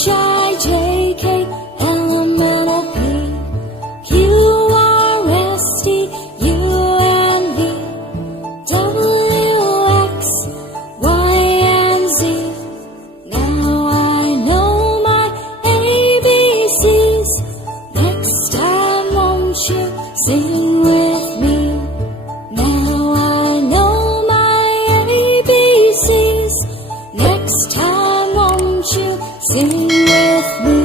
H-I-J-K, L-M-N-O-P, Q-R-S-T, U-N-V, W-X, Y-and-Z. Now I know my ABCs. Next time won't you sing with me? Now I know my ABCs. Next time won't you sing with me?